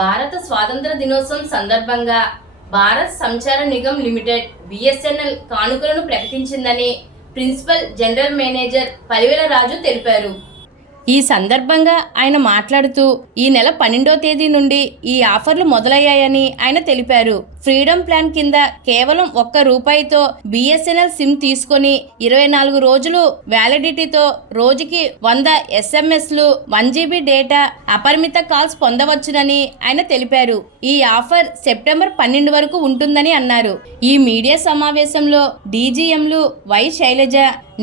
భారత స్వాతంత్ర దినోత్సవం సందర్భంగా భారత్ సంచార నిగమ్ లిమిటెడ్ బిఎస్ఎన్ఎల్ కానుకలను ప్రకటించిందని principal general manager Palivela Raju తెలిపారు. ఈ సందర్భంగా ఆయన మాట్లాడుతూ ఈ నెల 12వ తేదీ నుండి ఈ ఆఫర్లు మొదలయ్యాయని ఆయన తెలిపారు. ఫ్రీడమ్ ప్లాన్ కింద కేవలం ₹1 బిఎస్ఎన్ఎల్ సిమ్ తీసుకొని 24 రోజులు వ్యాలిడిటీతో రోజుకి 100 SMSలు 1 GB డేటా అపరిమిత కాల్స్ పొందవచ్చునని ఆయన తెలిపారు. ఈ ఆఫర్ సెప్టెంబర్ 12 వరకు ఉంటుందని అన్నారు. ఈ మీడియా సమావేశంలో డీజీఎంలు Y Sailaja,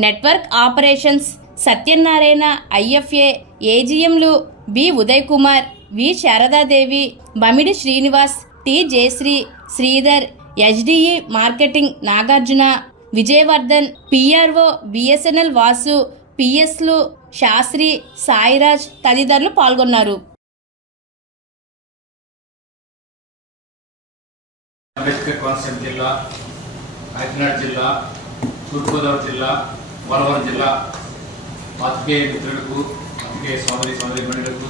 network operations Satyanarayana IFA, ఏజీఎంలు B Uday Kumar, V Sharada Devi, Bamidi Srinivas, T Jayashree, Sridhar, HDE marketing Nagarjuna, Vijayvardhan, PRO BSNL Vasu, PSలు శాస్త్రి, సాయిరాజ్ తదితరులు పాల్గొన్నారు. అంబేద్కర్ కోనసీమ జిల్లా, కాకినాడ జిల్లా, తూర్పుగోదావరి జిల్లా, పోలవరం జిల్లా పాత్రికేయ మిత్రులకు, పాత్రికేయ సోదరీమణులకు,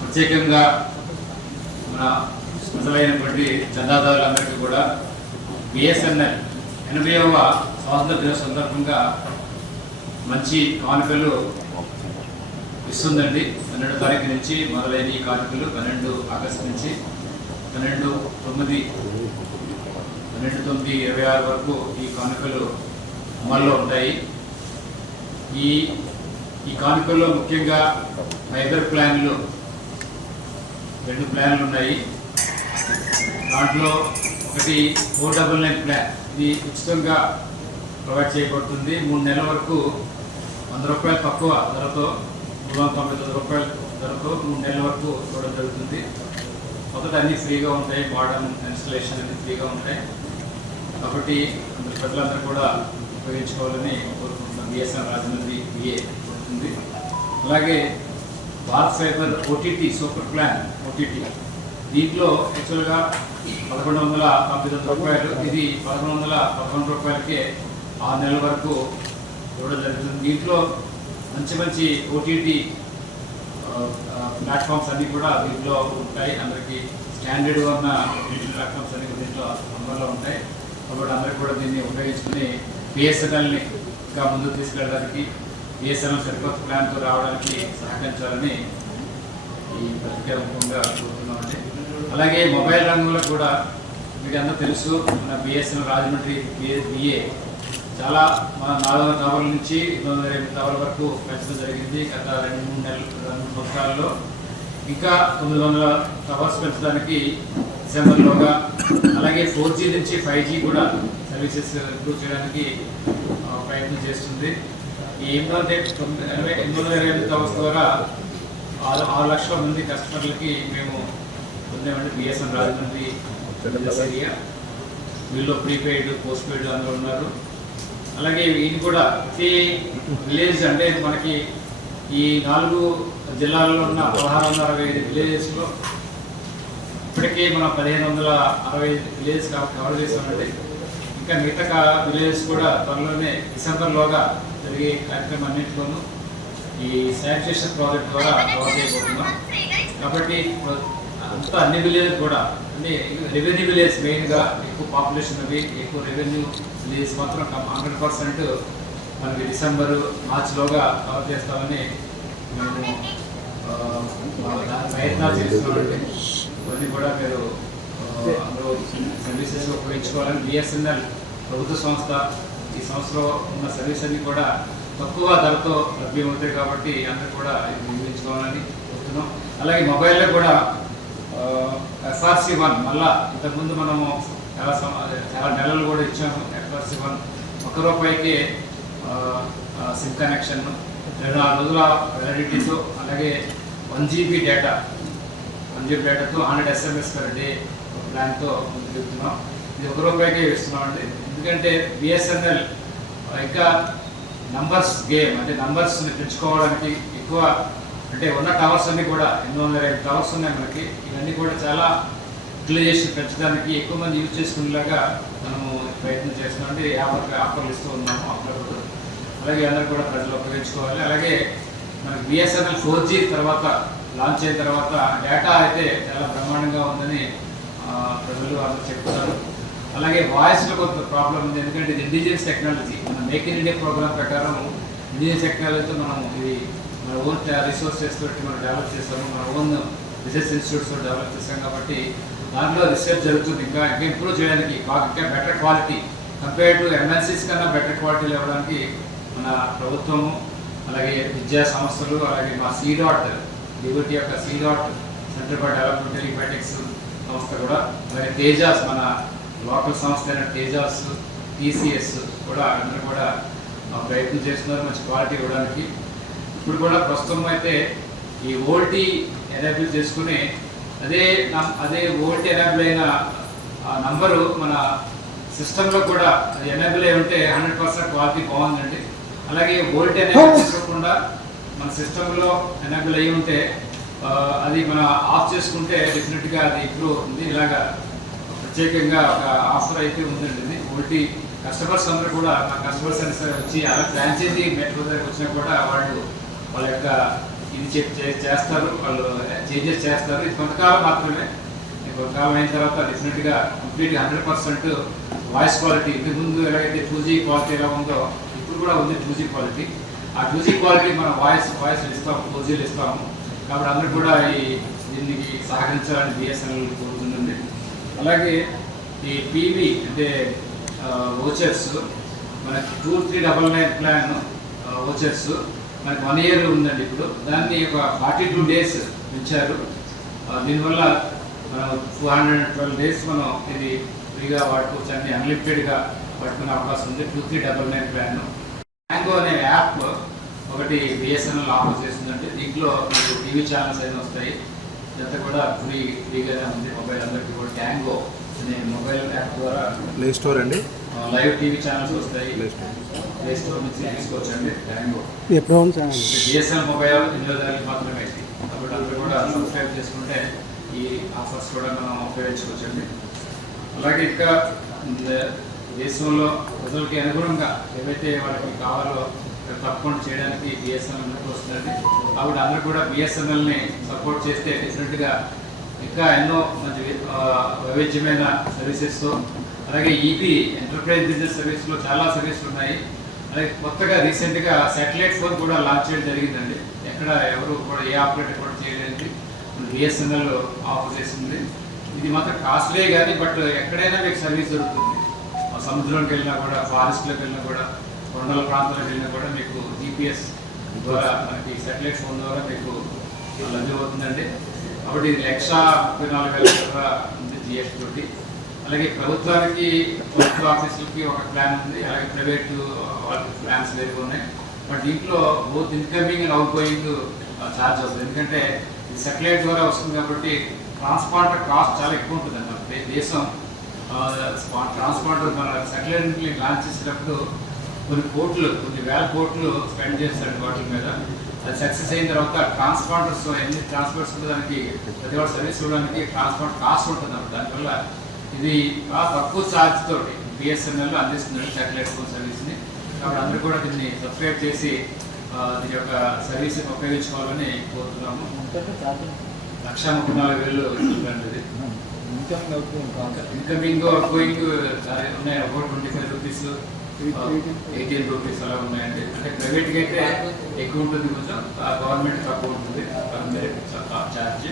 ప్రత్యేకంగా మన స్పెషలైనటువంటి చందాదారులందరికీ కూడా బిఎస్ఎన్ఎల్ 80వ స్వాతంత్ర దిన సందర్భంగా మంచి కానుకలు ఇస్తుందండి. 12వ తారీఖు నుంచి మొదలైన ఈ కానుకలు 12 ఆగస్టు నుంచి 12/9/26 వరకు ఈ కానుకలు అమల్లో ఉంటాయి. ఈ కానుకల్లో ముఖ్యంగా ఫైబర్ ప్లాన్లు 2 ప్లాన్లు ఉన్నాయి. దాంట్లో ఒకటి 499 ప్లాన్, ఇది ఉచితంగా ప్రొవైడ్ చేయబడుతుంది. 3 నెలల వరకు ₹100 తక్కువ ధరతో ₹399 ధరతో 3 నెలల వరకు చూడడం జరుగుతుంది. మొదట అన్నీ ఫ్రీగా ఉంటాయి, మోడర్న్ ఇన్స్టలేషన్ అన్ని ఫ్రీగా ఉంటాయి. కాబట్టి ప్రజలందరూ కూడా ఉపయోగించుకోవాలని కోరుకుంటున్నాం. బిఎస్ఎన్ఎల్ రాజమండ్రి BA కోరుతుంది. అలాగే Bharat fibre OTT super plan OTT, దీంట్లో యాక్చువల్గా ₹1199, ఇది ₹1111కే 6 నెలల వరకు ఇవ్వడం జరుగుతుంది. దీంట్లో మంచి OTT ప్లాట్ఫామ్స్ అన్నీ కూడా దీంట్లో ఉంటాయి. అందరికీ స్టాండర్డ్గా ఉన్న ప్లాట్ఫామ్స్ అన్నీ దీంట్లో అందులో ఉంటాయి. కాబట్టి అందరికీ కూడా దీన్ని ఉపయోగించుకుని బిఎస్ఎన్ఎల్ని ఇంకా ముందుకు తీసుకెళ్ళడానికి, బిఎస్ఎన్ఎల్ సరికొత్త ప్లాన్తో రావడానికి సహకరించాలని ఈ ప్రత్యేకంగా కోరుతున్నామండి. అలాగే మొబైల్ రంగంలో కూడా మీకు అందరూ తెలుసు, మన బిఎస్ఎన్ఎల్ రాజమండ్రి BA చాలా మన 400 టవర్ల నుంచి 208 టవర్ల వరకు పెంచడం జరిగింది గత 2-3 సంవత్సరాల్లో. ఇంకా 900 టవర్స్ పెంచడానికి డిసెంబర్లోగా, అలాగే 4G నుంచి 5G కూడా సర్వీసెస్ ఇంప్రూవ్ చేయడానికి ప్రయత్నం చేస్తుంది. ఈ 828 టవర్స్ ద్వారా 6 లక్షల మంది కస్టమర్లకి మేము పొందామంటే బిఎస్ఎన్ఎల్ రాజమండ్రి ఏరియా. వీళ్ళు ప్రీపెయిడ్, పోస్ట్ పెయిడ్ అందరూ ఉన్నారు. అలాగే ఇది కూడా ప్రతి విలేజ్, అంటే మనకి ఈ 4 జిల్లాల్లో ఉన్న 1665 విలేజెస్లో ఇప్పటికే మనం 1560 విలేజెస్ కవర్ చేసామండి. ఇంకా మిగతా విలేజెస్ కూడా త్వరలోనే డిసెంబర్లోగా జరిగే కార్యక్రమం అన్నింటిలోనూ ఈ శానిటేషన్ ప్రాజెక్ట్ ద్వారా కవర్ చేయబోతున్నాం. కాబట్టి అంతా అన్ని విలేజ్ కూడా అన్ని రెవెన్యూ విలేజ్ మెయిన్గా ఎక్కువ పాపులేషన్ అవి, ఎక్కువ రెవెన్యూ విలేజ్ మాత్రం 100% మనకి డిసెంబరు, మార్చిలోగా కవర్ చేస్తామని మేము ప్రయత్నాలు చేస్తున్నామండి. ఇవన్నీ కూడా మీరు అందరూ సర్వీసెస్ ఉపయోగించుకోవాలని బిఎస్ఎన్ఎల్ ప్రభుత్వ సంస్థ. ఈ సంస్థలో ఉన్న సర్వీస్ అన్ని కూడా తక్కువ ధరతో లభ్యమవుతాయి కాబట్టి అందరూ కూడా ఉపయోగించుకోవాలని కోరుతున్నాం. అలాగే మొబైల్లో కూడా FRC1 మళ్ళా ఇంతకుముందు మనము చాలా నెలలు కూడా ఇచ్చాము. FRC1 ₹1కే సిమ్ కనెక్షన్, 24 రోజుల వ్యాలిడిటీతో, అలాగే 1 GB డేటాతో 100 SMS పర్ డే ప్లాన్తో చెప్తున్నాం. ఇది ₹1కే ఇస్తున్నామండి. ఎందుకంటే బిఎస్ఎన్ఎల్ ఇంకా నంబర్స్ గేమ్, అంటే నంబర్స్ని పెంచుకోవడానికి ఎక్కువ, అంటే ఉన్న టవర్స్ అన్నీ కూడా 805 టవర్స్ ఉన్నాయి మనకి. ఇవన్నీ కూడా చాలా యూటిలైజేషన్ పెంచడానికి, ఎక్కువ మంది యూజ్ చేసుకునేలాగా మనము ప్రయత్నం చేస్తున్నామంటే ఆఫర్లు ఇస్తూ ఉన్నాము అప్పుడప్పుడు. అలాగే అందరూ కూడా ప్రజలు ఉపయోగించుకోవాలి. అలాగే మనకి బిఎస్ఎన్ఎల్ 4G తర్వాత లాంచ్ అయిన తర్వాత డేటా అయితే చాలా బ్రహ్మాండంగా ఉందని ప్రజలు అందరూ చెప్తున్నారు. అలాగే వాయిస్లో కొంత ప్రాబ్లం ఉంది, ఎందుకంటే ఇది ఇండిజినస్ టెక్నాలజీ. మన మేక్ ఇన్ ఇండియా ప్రోగ్రామ్ ప్రకారం ఇండిజినస్ టెక్నాలజీతో మనం ఇది మన ఓన్ రిసోర్సెస్ తోటి మనం డెవలప్ చేస్తాము, మన ఓన్ రీసెర్చ్ ఇన్స్టిట్యూట్స్తో డెవలప్ చేస్తాం. కాబట్టి దాంట్లో రీసెర్చ్ జరుగుతుంది, ఇంకా ఇంప్రూవ్ చేయడానికి, ఇంకా better quality compare to MNCs కన్నా బెటర్ క్వాలిటీలు ఇవ్వడానికి మన ప్రభుత్వము, అలాగే విద్యా సంస్థలు, అలాగే మా CDOT డిబిటీ యొక్క CDOT centre for development telematics సంస్థ కూడా, అలాగే తేజాస్ మన లోకల్ సంస్థ అయిన తేజాస్, TCS కూడా అందరూ కూడా ప్రయత్నం చేస్తున్నారు మంచి క్వాలిటీ ఇవ్వడానికి. ఇప్పుడు కూడా ప్రస్తుతం అయితే ఈ ఓల్టీ ఎనేబుల్ చేసుకుని అదే ఓల్టీ ఎనేబుల్ అయిన నంబరు మన సిస్టంలో కూడా ఎనేబుల్ అయి ఉంటే 100% క్వాలిటీ బాగుందండి. అలాగే ఓల్టీ ఎనేబుల్ చేసుకోకుండా మన సిస్టంలో ఎనేబుల్ అయ్యి ఉంటే అది మన ఆఫ్ చేసుకుంటే డెఫినెట్గా అది ఇంప్రూవ్ అవుతుంది. ఇలాగా ప్రత్యేకంగా ఒక ఆఫర్ అయితే ఉందండి. ఓల్టీ కస్టమర్స్ అందరూ కూడా మా కస్టమర్ సర్వీస్ వచ్చి అలా ఫ్రాంచైజీ మెట్రో దగ్గరికి వచ్చినా కూడా వాళ్ళ యొక్క ఇది చేస్తారు, వాళ్ళు చేంజెస్ చేస్తారు. ఇది కొంతకాలం మాత్రమే, కొంతకాలం అయిన తర్వాత డెఫినెట్గా కంప్లీట్గా 100% వాయిస్ క్వాలిటీ, ఇంతకు ముందు ఎలాగైతే 2G క్వాలిటీ ఎలా ఉందో ఇప్పుడు కూడా ఉంది 2G క్వాలిటీ. ఆ 2G క్వాలిటీ మనం వాయిస్ ఇస్తాము, 4Gలు ఇస్తాము. కాబట్టి అందరూ కూడా దీనికి సహకరించాలని BSNL కోరుతుందండి. అలాగే ఈ PV అంటే ఓచర్స్ మనకి 2399 ప్లాన్ ఓచర్స్ మనకి 1 year ఉందండి. ఇప్పుడు దాన్ని ఒక 42 days పెంచారు. దీనివల్ల మనం 412 days మనం ఇది ఫ్రీగా వాడుకోవచ్చు, అన్ని అన్లిమిటెడ్గా పట్టుకునే అవకాశం ఉంది. 2399 ప్లాన్. ట్యాంగో అనే యాప్ ఒకటి BSNL ఆఫర్ చేస్తుందండి. దీంట్లో మీకు టీవీ ఛానల్స్ అయినా వస్తాయి, ఇదంతా కూడా ఫ్రీగానే ఉంది. మొబైల్ అందరికీ కూడా ట్యాంగో అనే మొబైల్ యాప్ ద్వారా ప్లే స్టోర్ అండి, లైవ్ టీవీ ఛానల్స్ వస్తాయి. ప్లే స్టోర్ నుంచి తీసుకోవచ్చండి ట్యాంగో. BSNL మొబైల్ వినియోగదారులకు మాత్రమే, కాబట్టి అందరూ కూడా సబ్స్క్రైబ్ చేసుకుంటే ఈ ఆఫర్స్ కూడా మనం ఉపయోగించుకోవచ్చండి. అలాగే ఇంకా దేశంలో ప్రజలకి అనుగుణంగా ఏవైతే వాళ్ళకి కావాలో తప్పకుండా చేయడానికి BSNL ముందుకు వస్తుందండి. కాబట్టి అందరూ కూడా BSNLని సపోర్ట్ చేస్తే డెఫినెట్గా ఇంకా ఎన్నో మంచి వైవిధ్యమైన సర్వీసెస్తో, అలాగే EB ఎంటర్ప్రైజ్ బిజినెస్ సర్వీస్లో చాలా సర్వీసులు ఉన్నాయి. అలాగే కొత్తగా రీసెంట్గా శాటిలైట్ ఫోన్ కూడా లాంచ్ చేయడం జరిగిందండి. ఎక్కడ ఎవరు కూడా ఏ ఆపరేటర్ కూడా చేయలేదు, BSNL ఆఫర్ చేస్తుంది. ఇది మాత్రం కాస్ట్లీ కానీ బట్ ఎక్కడైనా మీకు సర్వీస్ దొరుకుతుంది. సముద్రంకి వెళ్ళినా కూడా, ఫారెస్ట్లోకి వెళ్ళినా కూడా, కొండల ప్రాంతాలకు వెళ్ళినా కూడా మీకు GPS ద్వారా మనకి శాటిలైట్ ఫోన్ ద్వారా మీకు లభ్యమవుతుందండి. కాబట్టి ఇది 1,34,000 ఉంది GST తోటి. అలాగే ప్రభుత్వానికి, ప్రభుత్వ ఆఫీసులకి ఒక ప్లాన్ ఉంది, అలాగే ప్రైవేటు వాళ్ళకి ప్లాన్స్ వేరుగా ఉన్నాయి. బట్ దీంట్లో both incoming and out going charge వస్తుంది. ఎందుకంటే ఇది శాటిలైట్ ద్వారా వస్తుంది కాబట్టి ట్రాన్స్పాండర్ కాస్ట్ చాలా ఎక్కువ ఉంటుంది అన్నమాట. దేశం ట్రాన్స్పాండర్ మన శాటిలైట్ని లాంచ్ చేసేటప్పుడు కొన్ని వేల కోట్లు స్పెండ్ చేస్తారు వాటి మీద. అది సక్సెస్ అయిన తర్వాత ట్రాన్స్పాండర్స్ ఎన్ని ట్రాన్స్పోర్ట్స్ దానికి ప్రతి ఒక్క సర్వీస్ ఇవ్వడానికి ట్రాన్స్పోర్ట్ కాస్ట్ ఉంటుంది అన్నమాట. దానివల్ల ఇది తక్కువ ఛార్జ్ తోటి BSNL అందిస్తుంది శాటిలైట్ ఫోన్ సర్వీస్ని. కాబట్టి అందరూ కూడా దీన్ని సబ్స్క్రైబ్ చేసి దీని యొక్క సర్వీస్ని ఉపయోగించుకోవాలని కోరుతున్నాము. 1,34,000 ఇది. ఇన్కమింగ్ అవుట్ గోయింగ్ ఉన్నాయి, అబౌట్ 25 రూపీస్, 18 రూపీస్ అలా ఉన్నాయండి. అంటే ప్రైవేట్గా అయితే ఎక్కువ ఉంటుంది, కొంచెం గవర్నమెంట్ తక్కువ ఉంటుంది ఛార్జ్.